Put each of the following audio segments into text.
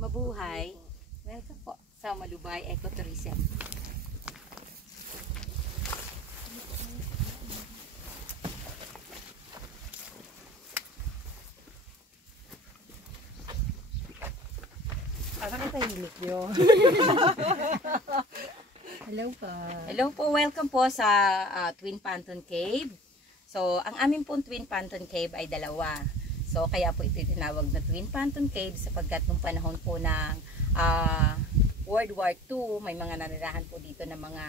Mabuhay. Welcome po sa Malubay Ecotourism. Parang tahimik nyo. Hello po. Hello po, welcome po sa Twin Panton Cave. So, ang aming pong Twin Panton Cave ay dalawa. So, kaya po ito tinawag na Twin Panton Cave sapagkat nung panahon po ng World War II, may mga nanirahan po dito ng mga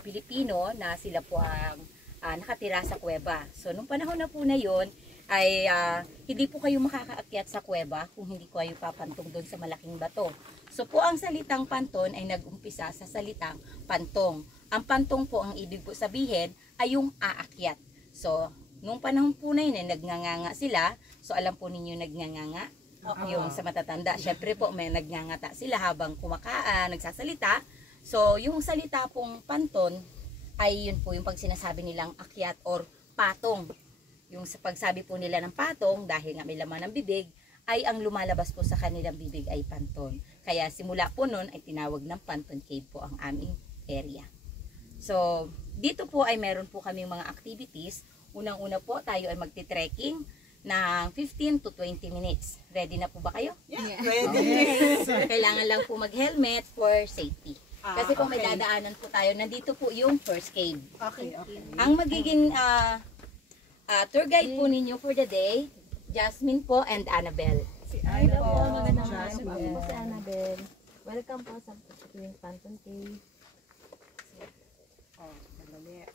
Pilipino na sila po ang nakatira sa kuweba. So, nung panahon na po na yon ay hindi po kayo makakaakyat sa kuweba kung hindi ko kayo papantong doon sa malaking bato. So po ang salitang panton ay nag-umpisa sa salitang pantong. Ang pantong po ang ibig po sabihin ay yung aakyat. So nung panahon po na yun ay nagnganganga sila. So alam po ninyo nagnganganga yung sa matatanda. Syempre po may nagngangata sila habang kumakaan, nagsasalita. So yung salita pong panton ay yun po yung pag sinasabi nilang akyat or patong. Yung sa pagsabi po nila ng patong, dahil nga may laman ng bibig, ay ang lumalabas po sa kanilang bibig ay panton. Kaya simula po nun ay tinawag ng Panton Cave po ang aming area. So, dito po ay meron po kaming mga activities. Unang-una po tayo ay magti-trekking ng 15 to 20 minutes. Ready na po ba kayo? Yeah. Ready. So, kailangan lang po mag-helmet for safety. Kasi po may dadaanan po tayo. Nandito po yung first cave. Okay. Ang magiging tour guide po ninyo for the day, Jasmine po and Annabelle. Ay po, Magandang Jasmine. araw po si Annabelle. Welcome po sa Twin Panton Cave. Oh, madali.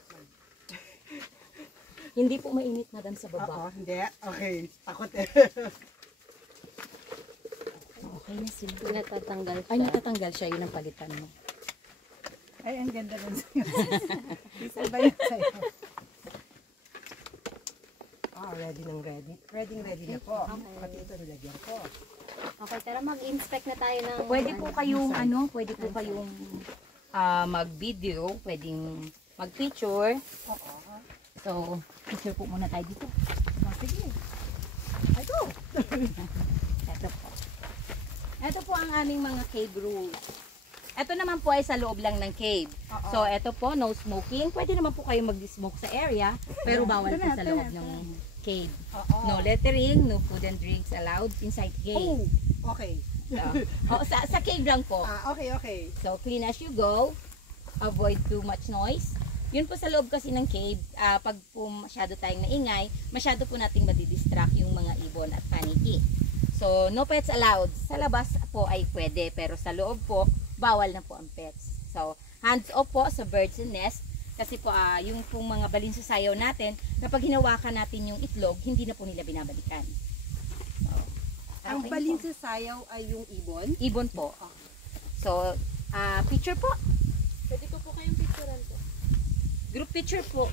Hindi po mainit madam sa Oo, baba. hindi. Okay. Takot eh. Okay na sila. Natatanggal siya. Ay, natatanggal siya. Yun ang palitan mo. Ay, ang ganda nun sa'yo. Isa ba yun sa'yo? Ready nang ready. Ready na po. Pati ito nilagyan ko. Okay, tara mag-inspect na tayo ng... Pwede po kayong pwede po kayong mag-video, pwedeng mag-picture. Oo. So, picture po muna tayo dito. Sige. Ito. Ito po. Ito po ang aming mga cave rules. Ito naman po ay sa loob lang ng cave. So, ito po, no smoking. Pwede naman po kayo mag-smoke sa area, pero bawal po sa loob ng cave. No littering, no food and drinks allowed inside cave. Okay. Sa cave lang po. Okay. So, clean as you go. Avoid too much noise. Yun po sa loob kasi ng cave, pag po masyado tayong maingay, masyado po nating madidistract yung mga ibon at paniki. So, no pets allowed. Sa labas po ay pwede, pero sa loob po, bawal na po ang pets. So, hands off po sa birds and nest. Kasi po, yung pong mga balin sa sayaw natin, kapag hinawakan natin yung itlog, hindi na po nila binabalikan. So, Ang balin sa sayaw ay yung ibon? ibon po. So, picture po. Pwede ko po kayong picturean po. Group picture po.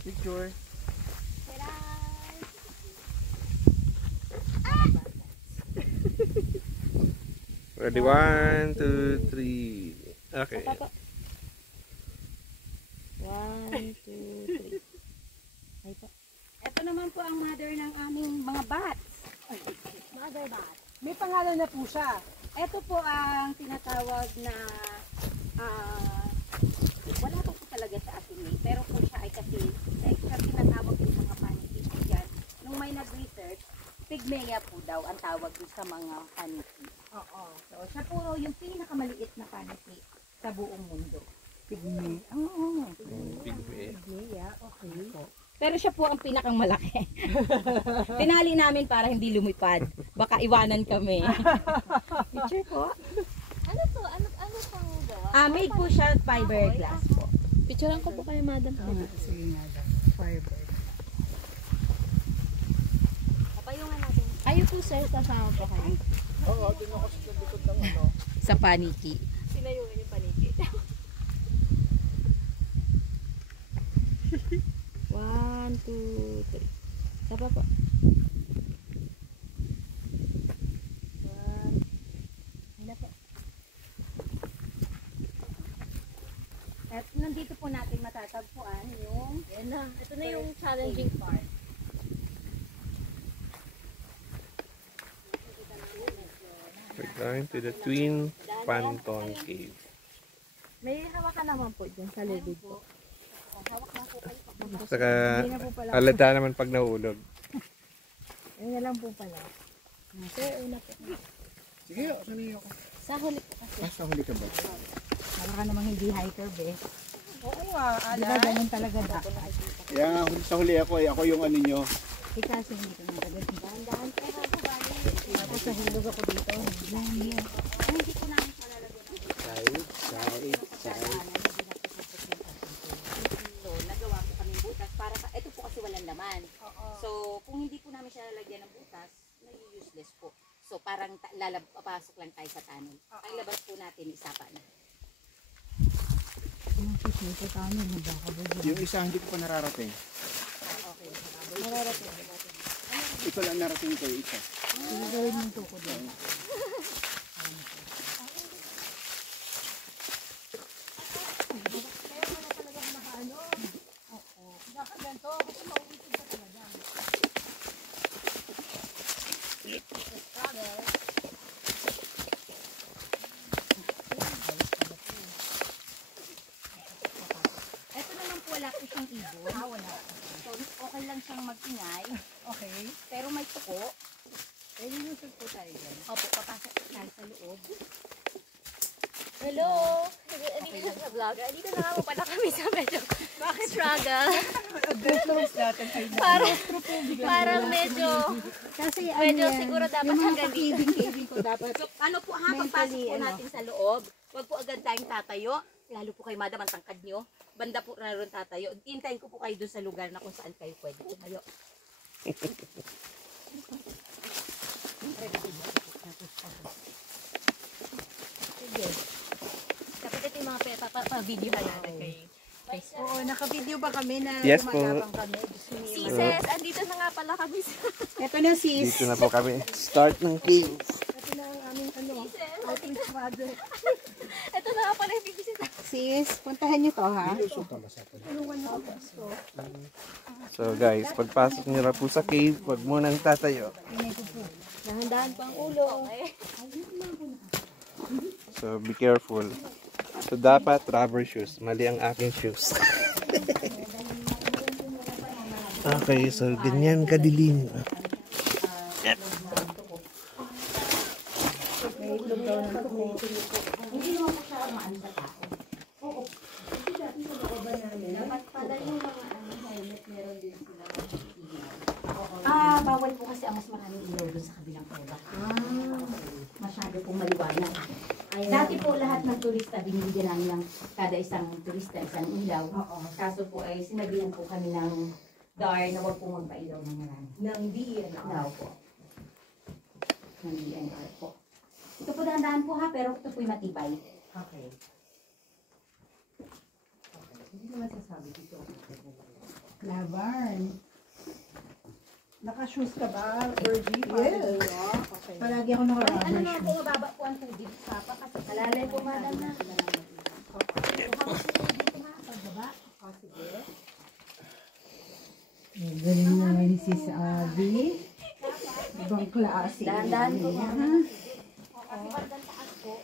Picture. Ready, 1, 2, 3. Okay. 1, 2, 3. Ay po. Ito naman po ang mother ng aming mga bats. Mother bat. May pangalan na po siya. Ito po ang tinatawag na wala po talaga sa ating name, pero po siya ay kasi sa extra tinatawag yung mga paniki dyan. Nung may nag-research, pygmea po daw ang tawag doon sa mga paniki. So siya po yung pinakamaliit na paniki sa buong mundo. Pygmy. Pygmy. Okay. Pero siya po ang pinakang malaki. Tinali namin para hindi lumipad. Baka iwanan kami. Picture po. Ano to? Ano pang gawa? Made po siya fiberglass po. Picturean ko po kayo, madam. Sige nga lang. Firebird. Papayungan natin. Ayun po sir, sasama po kayo. Oo, doon ako sa likod ng ano. Sa paniki. Sinayungan yung paniki. 1, 2, 3. Sapa po. 1. Hala po. At nandito po natin matatagpuan yung Yan na. Ito na yung challenging part. Going to the Twin Phantom Cave. May hawakan naman po dyan sa lubid po. Saka halata naman pag nahulog. Ayun na lang po pala. Sir, una po. Sige, sanay ako. Sa huli po kasi. Sa huli ka ba? Para ka namang hindi hiker, be. Oo nga, Di ba ganun talaga da? Kaya nga sa huli ako ako yung ano nyo. Kasi hindi ko na talaga. Dahan-dahan po ha po bali. Tapos nahulog ako dito. Hindi ko namin palalagyan. Side. So, nagawa po kami butas para sa, ito po kasi walang laman. So, kung hindi po namin siya lalagyan ng butas, useless po. So, parang papasok lang tayo sa tunnel. Ang labas po natin, isapa na. Yung isa hindi ko pa nararating. Okay. Ito lang narating ko yung isa. Gagawin yung tuko din. Ito naman po wala po siyang ibon. Wala. So, okay lang siyang mag-ingay. Okay. Pero may tuko. Pwede lusog po tayo dyan. Opo, papasok po tayo sa loob. Hello! Dito sa vlogger. Dito na nga po pala kami sa medyo struggle. natin kayo. Parang medyo Kasi siguro dapat hanggang dito. Caving ko dapat. So, ano po ha, pagpasok po natin sa loob, wag po agad tayong tatayo. Lalo po kay madam ang tangkad nyo. Banda po na rin tatayo. Hintayin ko po kayo dun sa lugar na kung saan kayo pwede tumayo. Sige. Dapat ito yung mga pa-video ka natin kay Oo, naka-video ba kami na Yes po. gumagapang kami? Sis, andito na nga pala kami sa... Ito na sis. Dito na po kami. Start ng cave. Ito na ang aming outing squadron. Ito na nga pala yung bibisita. Sis, puntahan niyo to ha. So guys, pagpasok niyo na po sa cave, wag munang tatayo. Dahan-dahan pang ulo. Okay. So be careful. So dapat rubber shoes. Mali ang aking shoes. Okay, so ganyan kadilim. Yep. Bawal po kasi ang mas maraming ilaw doon sa kabilang kuba. Masyado pong maliwanag. Dati po lahat ng turista, binibigyan namin ng kada isang turista, isang ilaw. Kaso po ay sinabihan po kami ng DAR na huwag po magpailaw ng marami. Ng DNR. Po. Ng DNR po. Ito po dahan-dahan po ha, pero ito po'y matibay. Okay. Hindi naman sasabi dito. Laban. Naka-shoes ka ba, Virgie? Yes. Okay. Palagi ako Ano naka-rubber na shoes. po, mababa po ang tubig sa papa kasi Alalay po madam na. Galing na ni Sis Abby. Ibang klase. Dahan-dahan po. Kasi bandang taas po,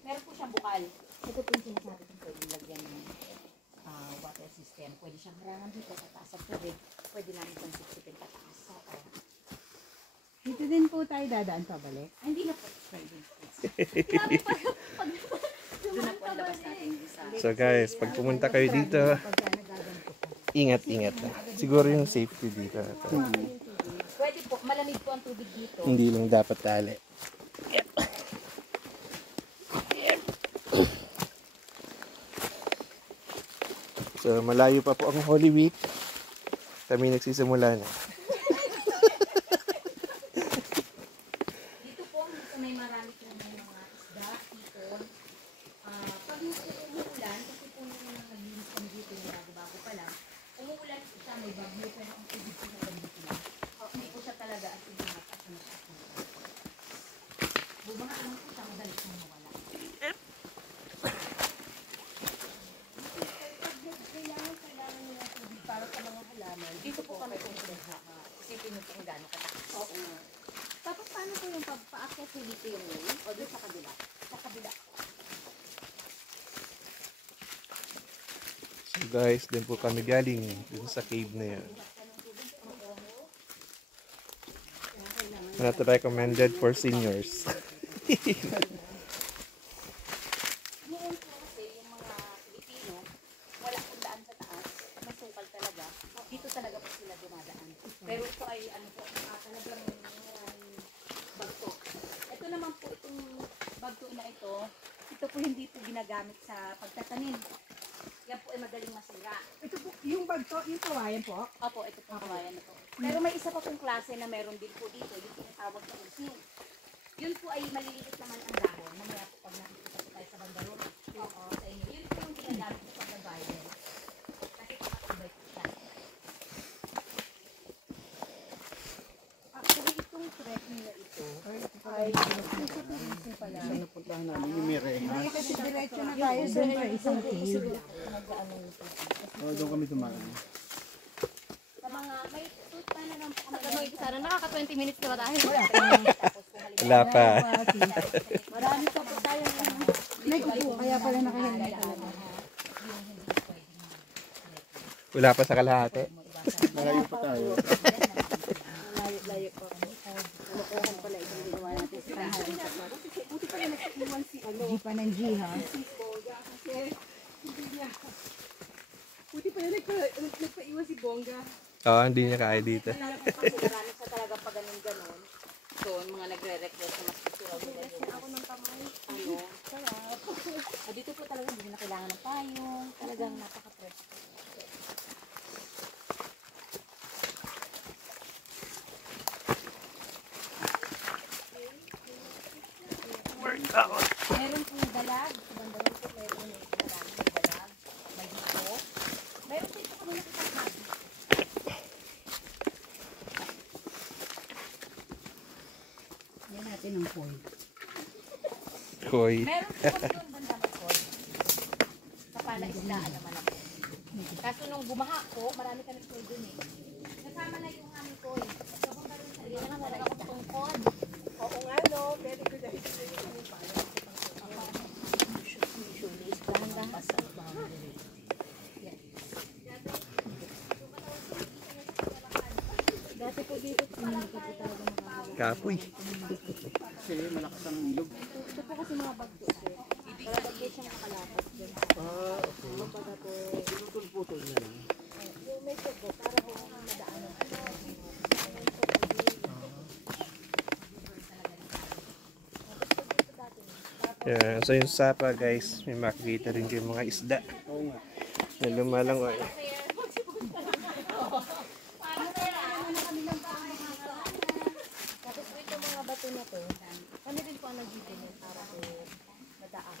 meron po siyang bukal. Ito po yung sinasabi kong pwede lagyan ng water system. Pwede siyang harangan dito sa taas ng tubig. Pwede namin kung sipsipin sa taas. Dito din po tayo dadaan pabalik. Hindi na po. Pwede. Doon na po ang labas natin. So guys, pag pumunta kayo dito, ingat-ingat na. Siguro yung safety dito. Pwede po, malamig po ang tubig dito. Hindi lang dapat tali. So malayo pa po ang Holy Week. Kami nagsisimula na. Dito po, may marami po mga isda, ipon. Pag umuulan, kasi po nung naglinis kami dito yung bago-bago pa lang, umuulan siya, may bagyo, pero ang tubig po na dito lang. Hindi po siya talaga at hindi mataas na mataas. Bumangaan po siya, madalit na mawala. Para sa mga halaman. Dito po kami kung isipin mo kung gano'ng kataas. Oo. Tapos paano po yung paakyat po dito yung way? O doon sa kabila? Sa kabila. So guys, dun po kami galing dun sa cave na yan. Not recommended for seniors. Noon po kasi yung mga Pilipino, wala pong daan sa taas, may sungkal talaga. Dito talaga po sila dumadaan. Pero ito ay ano po, talagang maraming bagto. Ito naman po itong bagto na ito po hindi po ginagamit sa pagtatanim. Yan po ay madaling masira. Ito po, yung bagto, yung kawayan po. Opo, ito po kawayan na po. Pero may isa pa pong klase na meron din po dito, yung tinatawag na using. Yun po ay maliliit naman ang dahon. Mamaya po pag nakikita po tayo sa bandarong, sa inyo. Yun po yung ginagamit po pag nag-viral. Kasi pakatibay po siya. Actually, itong trekking na ito, ay isa pala. Saan napuntahan namin yung Mireha? Hindi kasi diretso na tayo sa isang cave. Doon kami dumaan. Sa mga, may fruit pa na lang po kami. Hanggang sana nakaka 20 minutes na ba tayo? Tapos kung halimbawa, Wala pa. marami pa po tayong May upo, kaya pala nakahingi. Wala pa sa kalahati. Malayo pa tayo. G pa ng G, ha? Buti pa na nagpaiwan si Bongga. Oo, hindi niya kaya dito. marami sa talaga pag ganun-ganon. So, yung mga nagre-request na mas gusto raw nila yung ako ng kamay. Ano? Sarap. Dito po talaga hindi na kailangan ng payong. Talagang napaka-fresh. Meron pong dalag. Sa bandaran po meron maraming dalag. May hito. Meron po ito kami nakita. Yan natin ang point. Koy. Meron po kami doon banda Makol. Sa palaisdaan naman ako. Kaso nung bumaha ko, marami kami koy doon eh. Kasama na yung aming koy. Kapag ka rin sa liyan na talaga akong tungkod. Oo nga, no? Very good idea. Dati po dito, hindi po talaga makakagawa. Kapoy. Kasi malakas ang ilog. Ito po kasi mga bagto, sir. Para bagto siya makalapas dyan. Kumbaga po, Putol-putol na lang. yung may tubo, para po madaanan. Yeah, so yung sapa guys, may makikita rin kayo mga isda. Oo nga. Na lumalangoy. Tapos po itong mga bato na to, kami din po ang nag-ibigay para po madaan.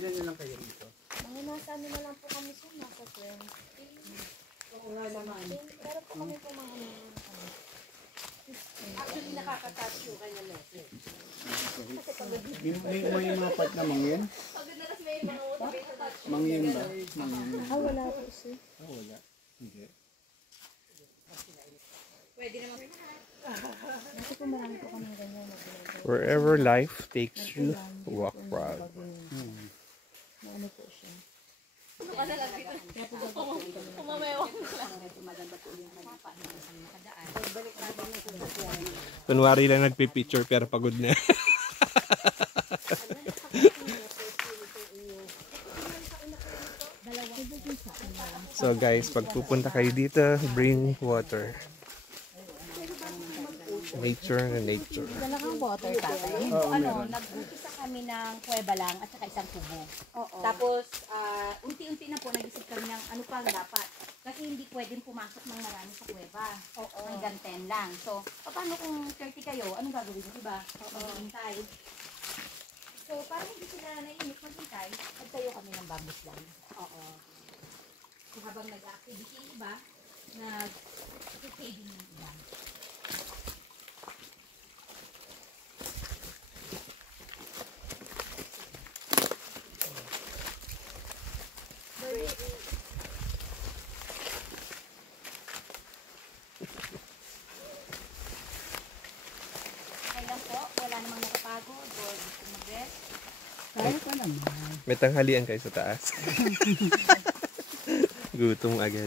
Ilan na lang kayo dito? Mga nasa ano na lang po kami siya, nasa 20. Pero po kami po mga Actually, nakaka-touch yung kanya letter. May mga part na mangyan? Mangyan ba? Mangyan. wala po siya. Wala. Hindi. Dati po marami po kami ganyan na ginagawa. Wherever life takes you, walk proud. Na ano po siya. Kunwari lang nagpipicture pero pagod na. So guys, pag pupunta kayo dito, bring water. Nature na nature. Talagang water tatay. Nag-umpisa kami ng kuweba lang at saka isang kubo. Tapos, unti-unti na po nag-isip kami ng ano pang dapat. Kasi hindi pwedeng pumasok ng marami sa kuweba. Hanggang 10 lang. So, paano kung 30 kayo? Anong gagawin nyo, diba? Maghihintay. So, para hindi sila naiinip maghintay, nagtayo kami ng bambus lang. So, habang nag-activity yung iba, nag-caving yung iba. May tanghalian kayo sa taas. Gutom agad.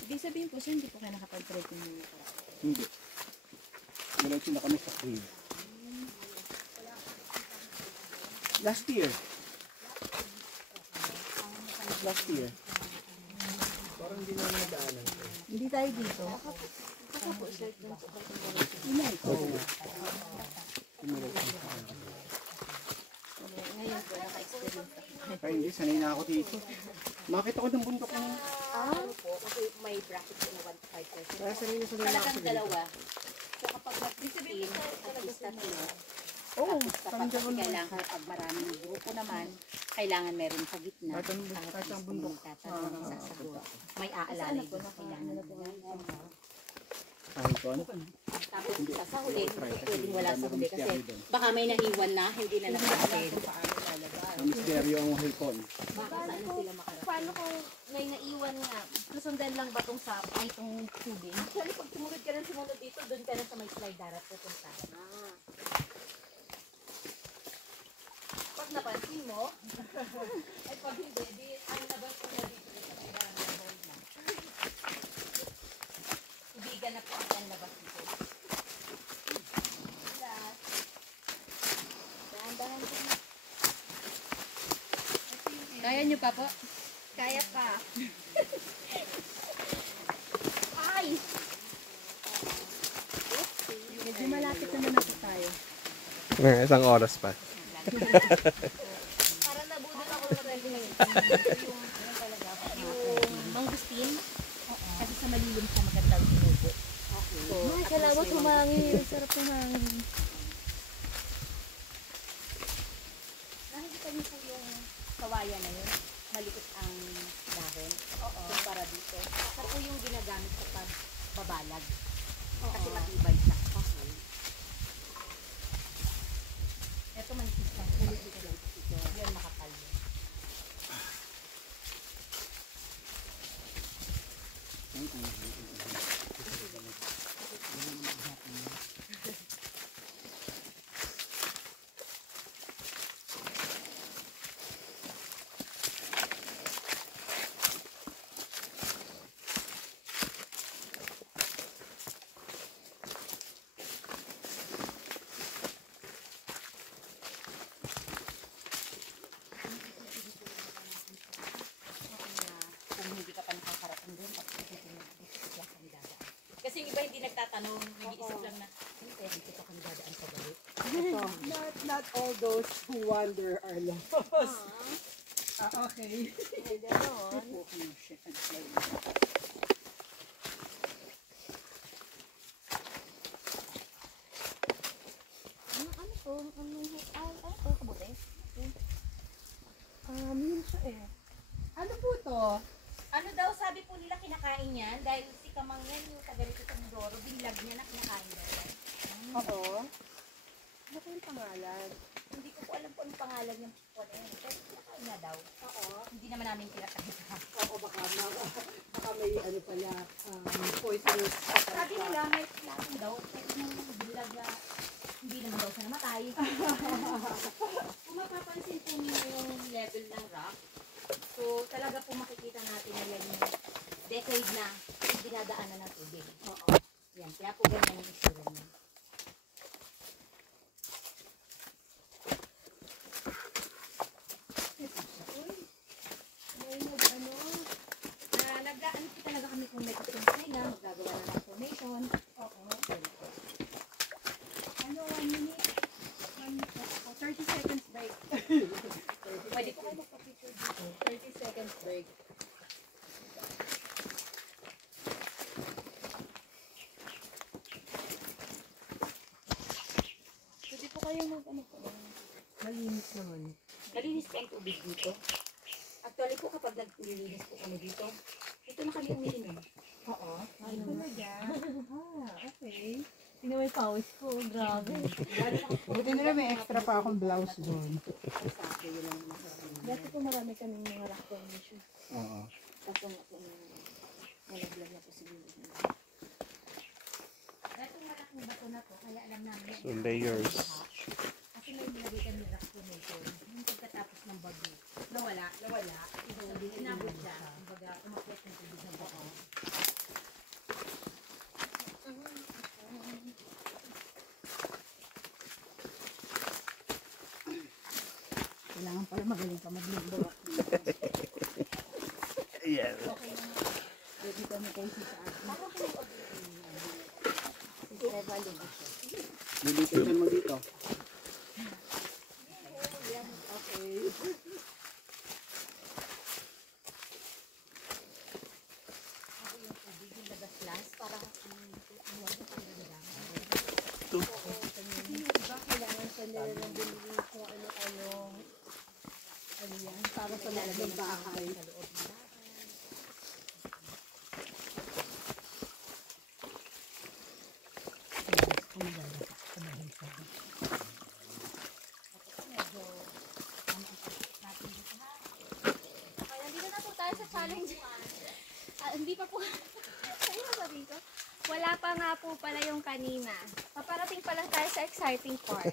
Ibig sabihin po, sir, hindi po kayo nakapag-trekking ng Hindi. Diretso na kami sa cave. Last year. Last year. Parang hindi namin nadaanan. Hindi tayo dito. Baka po, sir, dun sa ngayon po, naka-experience ako. Ay, hindi. Sanay na ako dito. Makita ko ng bundok na. Ano po, kasi may bracket po na 1 to 5%. Kaya sanay na ako Talagang sa dalawa. So kapag mag-15, at least tatlo. Oo, Kapag kasi kailangan, kapag maraming grupo naman, kailangan meron sa gitna. kahit ang bundok. Tatanong, sasagot. May aalalay doon na kailangan nila. Icon. Tapos isa sa huli, pwedeng wala sa huli kasi baka may naiwan na, hindi na nakasin. Ang misteryo ang Hilcon. Baka saan sila makarating. Paano kung may naiwan nga, susundan lang ba itong sa ay itong tubig? Actually, pag sumunod ka ng sumunod dito, doon ka na sa may slide darat pupunta. Pag napansin mo, ay pag hindi, di ang labas ko na dito sa may darat na hold na. Tubigan na po ang labas dito. Dahan-dahan po na. Kaya nyo pa po? Kaya pa. Ay! Medyo malapit naman na po tayo. Mga isang oras pa. Parang nabudol ako ng ready ngayon. Yung mangustin. Kasi sa malilim siya magandang sinubo. So, salamat humangin. Sarap humangin. Nakikita niyo po yung kawayan na yun. Malikot ang dahon. Yung para dito. Ito po yung ginagamit sa pagbabalag. Kasi matibay siya. Ito manipis lang. Kulit dito lang. Yun makapal yun. Kung hindi ka pa nakakarating doon, dito kami dadaan. Kasi yung iba hindi nagtatanong, nag-iisip lang na, hindi, dito kami dadaan sa balik. Not all those who wander are lost. Okay. Ano to? Ano to? Kabuti? Yun siya eh. Ano po to? Ano daw sabi po nila kinakain yan? Dahil si Kamangyan yung taga rito sa Mindoro, binlag niya na kinakain daw yan. Oo. Ano po yung pangalan? Hindi ko po alam po ang pangalan yung pone. Pero kinakain nga daw. Oo. Hindi naman namin kinakain. Oo, baka may ano pala, poisonous. Sabi nila may kinakain daw. Pero nung binlag na hindi naman daw siya namatay. Kung mapapansin po niyo yung level ng rock, so talaga po makikita natin na yan yung decade na dinadaanan ng tubig. Oo. Yan, kaya po ganyan yung isura niya. Nag-ano po talaga kami kung may kapins nila, magagawa na ng formation. Oo. Ano, 1 minute? 30 seconds break. Pwede po kayo magpa-picture dito. 30 seconds break. Pwede po kayo mag-ano po. Malinis naman. Malinis po ang tubig dito. Actually po kapag naglilinis po kami dito, ito na kami umiinom. Oo. Ay, talaga. Okay. Tingnan mo yung pawis ko, grabe. Buti nila may extra pa akong blouse doon. Dati po marami kaming mga rock formation. Oo. Tapos nga po nalaglag na po siguro. Dati malaking bato na to, kaya alam namin. So layers. Kasi may nilagay kami rock formation. Yung pagkatapos ng bagyo. Nawala. So, inabot siya. Kumbaga, umakyat ng tubig ng bato. Kailangan pala magaling ka maglindo. Ayan. Pwede kami kayo sa akin. Lilipitan mo dito. Para sa loob ng bahay. Okay, nandito na po tayo sa challenge. Hindi pa po. Ano sabihin ko? Wala pa nga po pala yung kanina. Paparating pa lang tayo sa exciting part.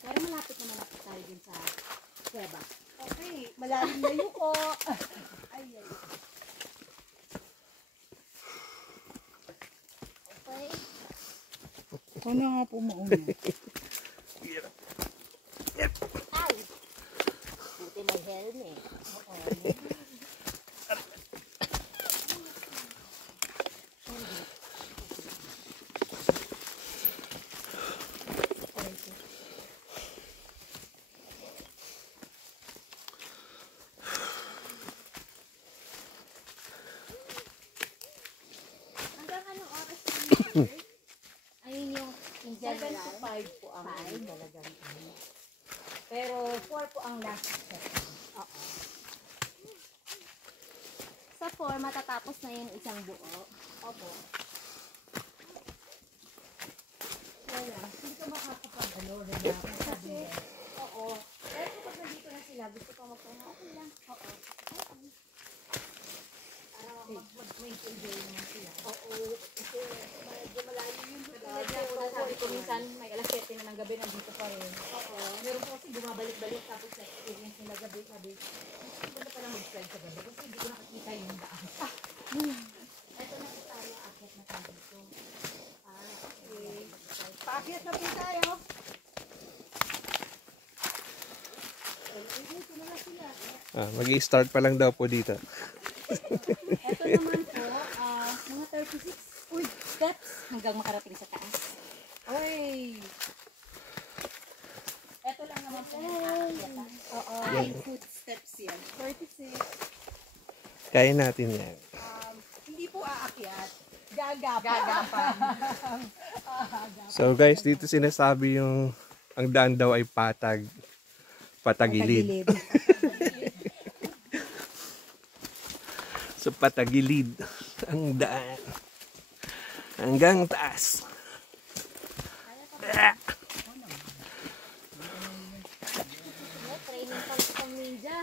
Pero malapit tayo din sa kuweba. Okay, malalim na yun ko. Ay. Okay? Ikaw na nga po mauna. Ay! Buti may helmet. Hanggang anong oras po yun? Ayun yung in 7 to general. 5 po ang Five? talagang ano. Pero 4 po ang last session. Oo. Sa 4, matatapos na yung isang buo. Opo. Wala. Hindi ka makakapag-ano, relax. Kasi, oo. Pero kapag nandito na sila, gusto ko magpahinga. Okay lang. Oo. Para mag-enjoy naman sila. Oo. Kasi medyo malayo yung lugar. Kaya sabi ko minsan, may alas 7 na ng gabi, nandito pa rin. Oo. Meron po kasi bumabalik-balik tapos na-experience nila gabi. Sabi, maganda pa lang mag-spend sa gabi kasi hindi ko nakakita yung daan. Ito na po tayo, akit na tayo dito. Okay. Paakyat na po tayo. Mag-i-start pa lang daw po dito. Ito naman po, mga 36 steps hanggang makarating sa taas. Ay. Ito lang naman po yung aakyatan. Oo. Ay! Footsteps yan. 36. Kaya natin yan. Hindi po aakyat. Gagapan. So guys, dito sinasabi yung ang daan daw ay patagilid. So patagilid ang daan hanggang taas. Training pa sa ninja.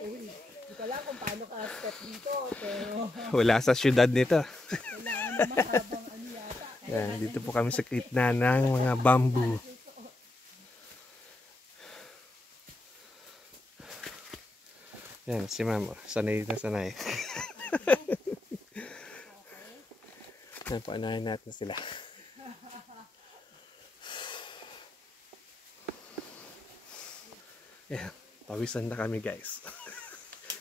Hindi ko alam kung paano ka-step dito. Pero Wala sa syudad nito. kailangan naman habang ano yata. Yan, dito po kami sa gitna ng mga bamboo. Yan, si ma'am. Sanay na sanay. Yan, paunahin natin sila. Yan, pawisan na kami guys.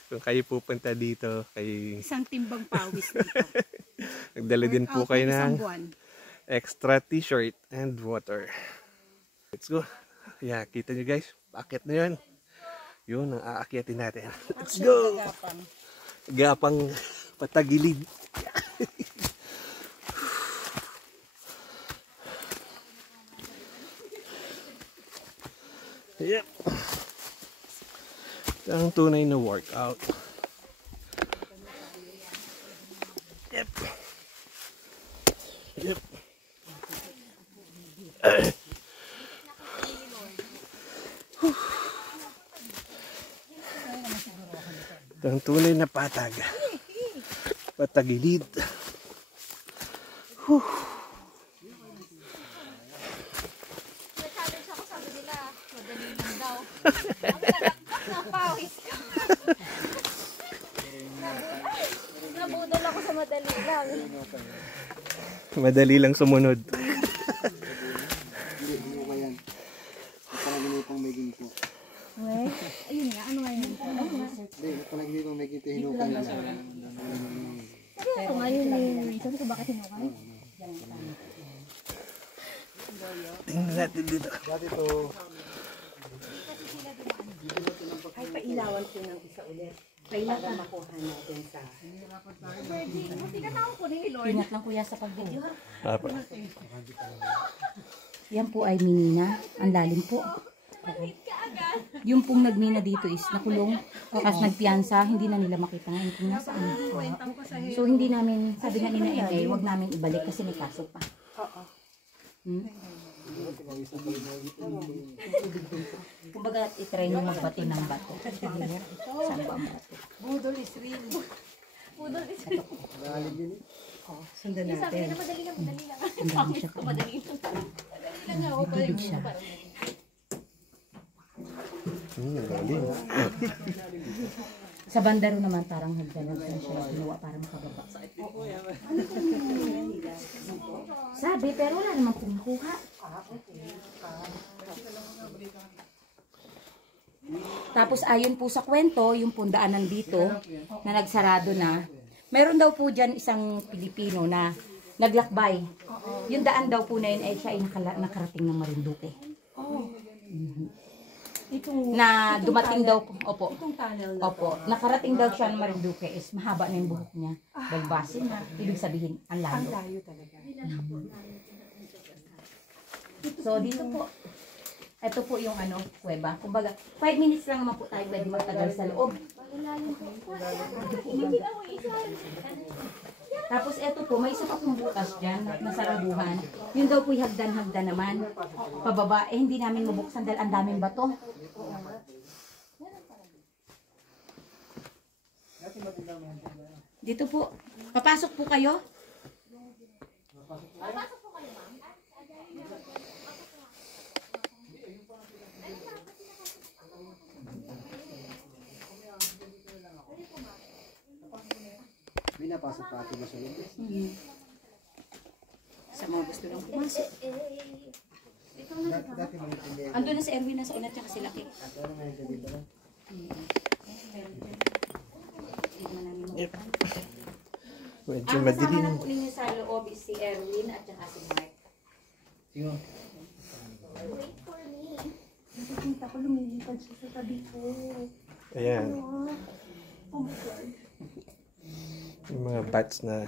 Kung kayo pupunta dito, Isang timbang pawis dito. nagdala din po kayo ng buwan. extra t-shirt and water. Let's go. Yeah, kita nyo guys. Paakit na yun. Yun ang aakyatin natin. Let's go. Gapang patagilid. Yep. Ito ang tunay na workout. Yep. Yep. Ito ang tunay na patag. Patagilid. Challenge ako, sabi nila, madali lang daw. Ang nalagpak na pawis ka. Nabudol ako sa madali lang. Madali lang sumunod. Hindi, hinuka yan. Panaginipang may ginto. Ayun nga, ano nga yun? Hindi, panaginipang may ginto, hinuka nila. Ito nga yun yung reason kung bakit hinukay. Tingnan natin dito. Dati to, Ay, pailawan ko ng isa ulit. Para makuha natin sa... Hindi ka na ako kunin ni Lord. Ingat lang kuya sa pag-video. Apa. Yan po ay minina. Ang lalim po. Yung pong nagmina dito is nakulong. Tapos nagpiyansa, hindi na nila makita ngayon kung nasaan. So hindi namin, sabi nga nila Eme, huwag namin ibalik kasi may kaso pa. Hmm? Kumbaga itry nyo magbati ng bato. Saan ba ang bato? Budol is real. Pudol is malalim yun eh. Sundan sabi natin. nila madali lang, madali lang. Ang dami siya. Madali lang. Madali lang ako. May tubig siya. Galing. Sa bandaro naman parang hagdanan siya ginawa para makababa. Sabi pero wala naman pong nakuha. Tapos ayon po sa kwento, yung pundaanan dito na nagsarado na, meron daw po dyan isang Pilipino na naglakbay. Yung daan daw po na yun ay siya ay nakarating ng Marinduque. Na dumating daw po, opo. Itong tunnel na Opo, nakarating daw siya ng Marinduque is mahaba na yung buhok niya. Balbasin na, ibig sabihin, ang ang layo. layo talaga. So, dito po, ito po yung ano, kuweba. Kumbaga, 5 minutes lang naman po tayo pwede magtagal sa loob. Tapos ito po, may isa pa pong butas dyan na sarabuhan. Yun daw po yung hagdan-hagdan naman. Pababa, eh hindi namin mabuksan dahil ang daming bato. Dito po, papasok po kayo. May napasok pa ito ba sa loob? Sa mga gusto lang pumasok. Dati manitindi yan. Ando na si Erwin na sa una tsaka si Laki. Ano nga yung gabi ba lang? Yep. Medyo Ang kasama madilim. lang po ninyo sa loob is si Erwin at tsaka si Mark. Sino? Nakikita ko lumilipad siya sa tabi ko. Ayan. Oh my God. Yung mga bats na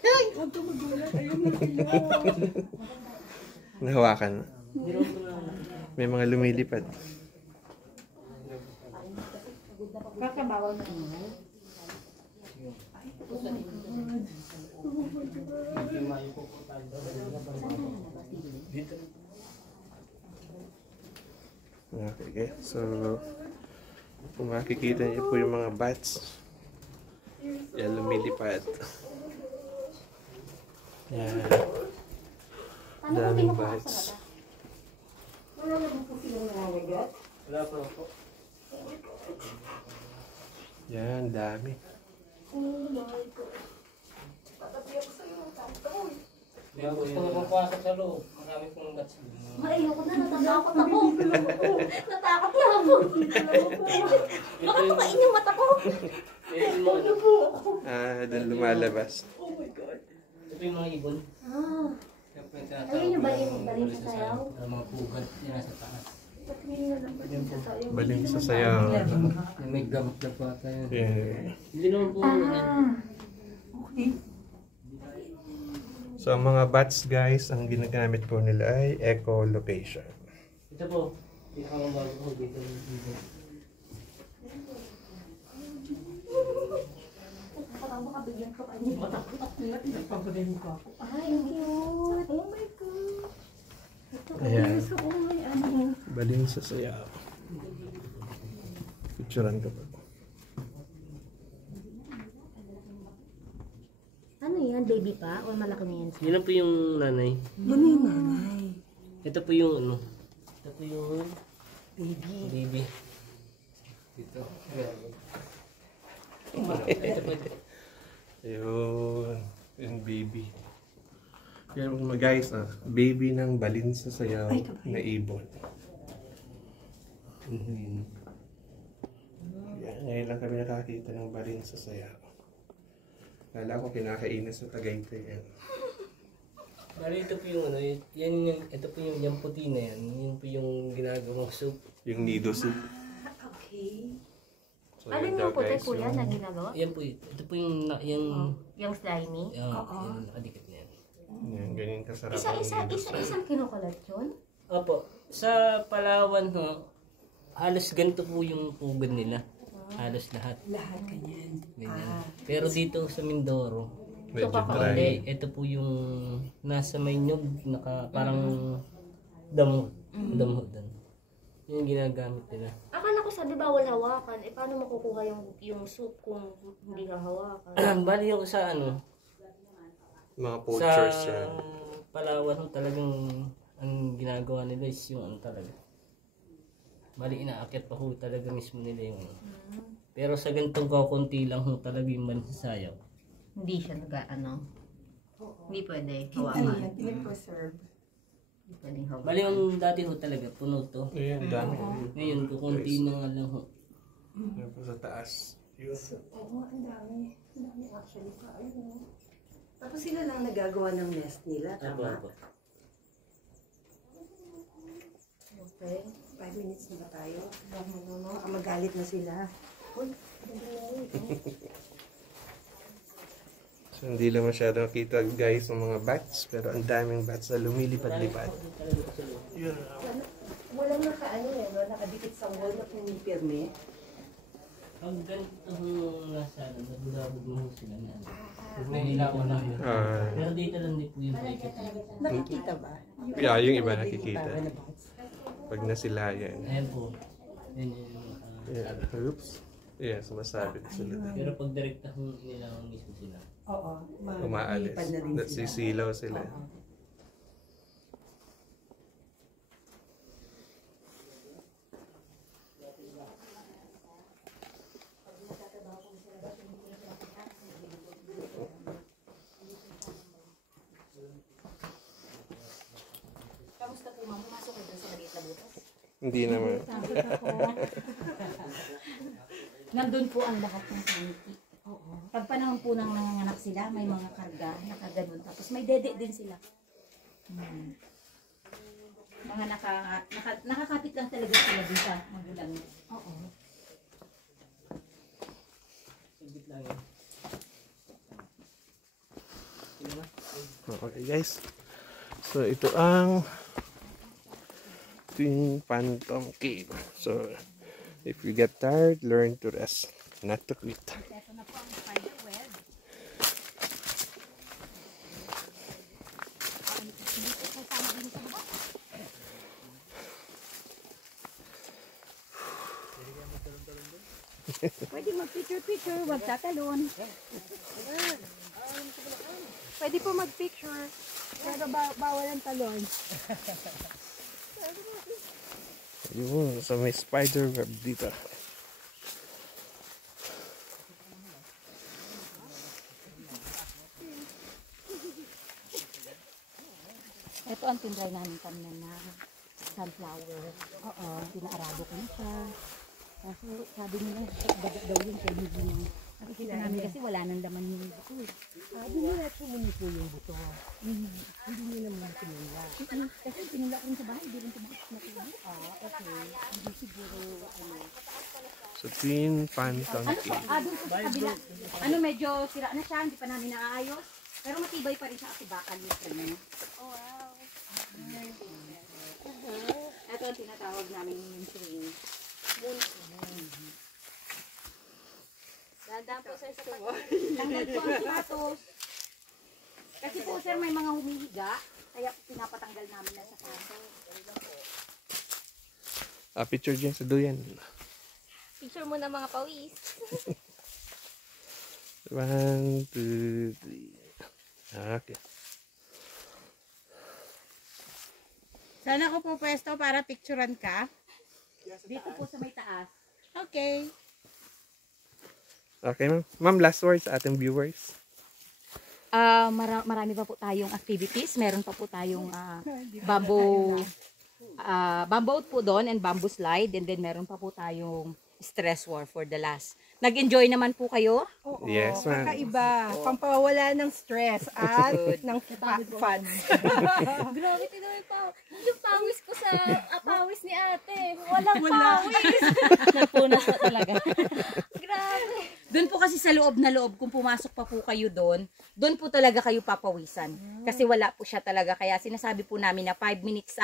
Ay! Huwag ka magulat. Ayun na sila. nahawakan. May mga lumilipad. Kakabawal na mo. Okay, so kung makikita niyo po yung mga bats, yan lumilipad. Yan. Daming bats. Wala naman po silang nangangagat. Wala pa ako. Yan, dami. Kaya gusto mo pumapasok sa loob. Marami pong bats. Ayoko na, natakot ako. Natakot na ako. Baka tumain yung mata ko. Ah, doon lumalabas. Ito yung mga ibon. Ayun yung baling sa sayaw. Mga pugat yan nasa taas. Baling sa sayaw. Yung may gamot na pa tayo. Yeah. Hindi naman po. So, ang mga bats guys, ang ginagamit po nila ay echolocation. Ito po. Pinakamabago ko dito. Parang baka Yan pa kanya. Nagpapagaling ko ako. Ay, ang cute. Oh my God. Ito ko Ayan. gusto ko may ano. Balin sa sayaw. Picturean ka pa. Ano yan? Baby pa? O malaki na yan? Yun lang po yung nanay. Ano yung nanay? Ito po yung ano. Ito po yung Baby. baby. Dito. Ito po. Ayun. Yung baby. Yan mga guys, baby ng balin sa sayaw na ibon. Yun. Yan, ngayon lang kami nakakita ng balin sa sayaw. Kala ko kinakainan sa Tagaytay yan. Bali, ito po yung ano, ito po yung puti na yan. Yun po yung ginagawang soup. Yung nido soup. Okay. So, Alin yun yung daw, puti guys, po yan yung- na ginagawa? Yan po, ito po yung, Yung slimy? yung nakadikit na yan. Yan, ganyan kasarap ang nido soup. Isang kinukulat yun? Opo, sa Palawan ho, halos ganito po yung pugad nila. Halos lahat. Lahat ganyan. Ganyan. Pero dito sa Mindoro, Medyo hindi, dry. ito po yung nasa may nyug, parang damo, damo doon. Yun yung ginagamit nila. Akala ko sabi bawal hawakan. Eh paano makukuha yung soup kung hindi hawakan? Bali yung sa ano, Mga sa poachers yan. Palawan ho, talagang ang ginagawa nila is yung ano talaga. Bali inaakyat pa ho talaga mismo nila yung ano. Pero sa ganitong kakunti lang ho talaga yung mansasayaw. Hindi siya ano? Hindi pwede Ano hawakan. yan? Pinag-preserve. Hindi pwedeng hawakan. Bali yung dati ho talaga, puno to. Ayan, dami. Ngayon, kukunti na nga lang ho. Yan po sa taas. Yun. Oo, ang dami. Ang dami actually pa. Ayun. Tapos sila lang nagagawa ng nest nila, Apo, tama? apo. Okay. 5 minutes na ba tayo? Baka magalit na sila. Uy, So, hindi lang masyado nakita guys ng mga bats, pero ang daming bats na lumilipad-lipad. Yun. walang nakaano eh, no? Nakadikit sa wall na pinipirme. Pag ganito ho nasa ano, nabulabog mo ho sila na ano. May ilaw na yun. Pero dito lang din po yung blanket. Nakikita ba? Yeah, yung iba nakikita. Para na bats. Pag nasilayan. Ayan po. Yan yung Yeah. Oops. Yeah, sumasabit sila. pero pag direkta ho nila mismo sila. Oo. Umaalis. Lumilipad na rin sila. Nasisilaw sila. Oo. Kamusta po ma'am? Pumasok kayo doon sa maliit na butas? Hindi naman. Nandun po ang lahat ng sanity. Oo. Pag panahon po nang nanganganak sila, may mga karga, nakaganon. Tapos may dede din sila. Mga nakakapit lang talaga sila dun sa magulang. Oo. Saglit lang yan. Okay guys. So ito ang Twin Phantom Cave. So if you get tired, learn to rest, not to quit. Ito na po ang spider web. Pwede mag-picture-picture, wag tatalon. Pwede po mag-picture. Pero bawal ang talon. Yun, so may spider web dito. Ito ang tindray namin kanina na sunflower. Oo, pinaarabo ko na siya. Kasi sabi nila, baga daw yun kaya hindi. Nakikita namin kasi wala nang laman yung buto. Sabi nila, sumuni po yung buto. Hindi nyo naman pinula. Kasi pinula ko rin sa bahay, hindi rin sa bahay natulog. Okay. Hindi siguro, So Twin Phantom Ano po? Cave. Doon sa kabila. Ano, medyo sira na siya, hindi pa namin naaayos. Pero matibay pa rin siya kasi bakal yung frame niya. Oh, wow. Ito ang tinatawag namin yung frame. Dadaan po sa Tanggal po ang sapatos. Kasi po sir, may mga humihiga. Kaya po pinapatanggal namin na sapatos. Picture dyan sa duyan. Picture mo na mga pawis. 1, 2, 3. Okay. Sana ako po pwesto para picturean ka. Dito po sa may taas. Okay. Okay, ma'am. Ma'am, last words sa ating viewers. Marami pa po tayong activities. Meron pa po tayong bamboo po doon and bamboo slide. And then meron pa po tayong stress war for the last. Nag-enjoy naman po kayo? Oo, Yes, ma'am. kakaiba. Pampawala ng stress at ng fun. Grabe, tinoy pa. Yung pawis ko sa pawis ni ate. Walang pawis. Nagpunas pa talaga. Grabe. Doon po kasi sa loob na loob, kung pumasok pa po kayo doon po talaga kayo papawisan. Kasi wala po siya talaga. Kaya sinasabi po namin na 5 minutes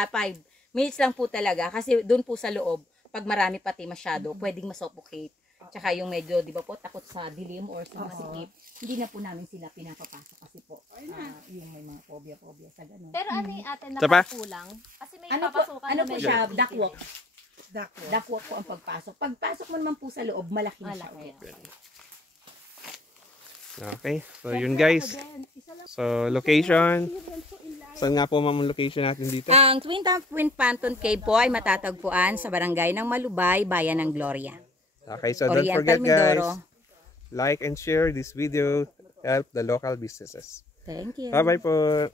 lang po talaga. Kasi doon po sa loob, pag marami pati masyado, pwedeng masuffocate. Tsaka yung medyo, di ba po, takot sa dilim or sa masikip, hindi na po namin sila pinapapasok kasi po, yung may mga phobia sa ganun. Pero ano yung ate Sapa? nakakulang? Kasi may Ano po, papasukan ano na po medyo siya, detail. ductwork. Ductwork. Ductwork po ang pagpasok. Pagpasok mo naman po sa loob, malaki na siya. Malaki. Okay. So, yun guys. So, location. Saan nga po ma'am ang location natin dito? Ang Twin Panton Cave po ay matatagpuan sa barangay ng Malubay, Bayan ng Gloria. Okay, so don't Oriental forget Mindoro. guys, like and share this video, help the local businesses. Thank you. Bye-bye po.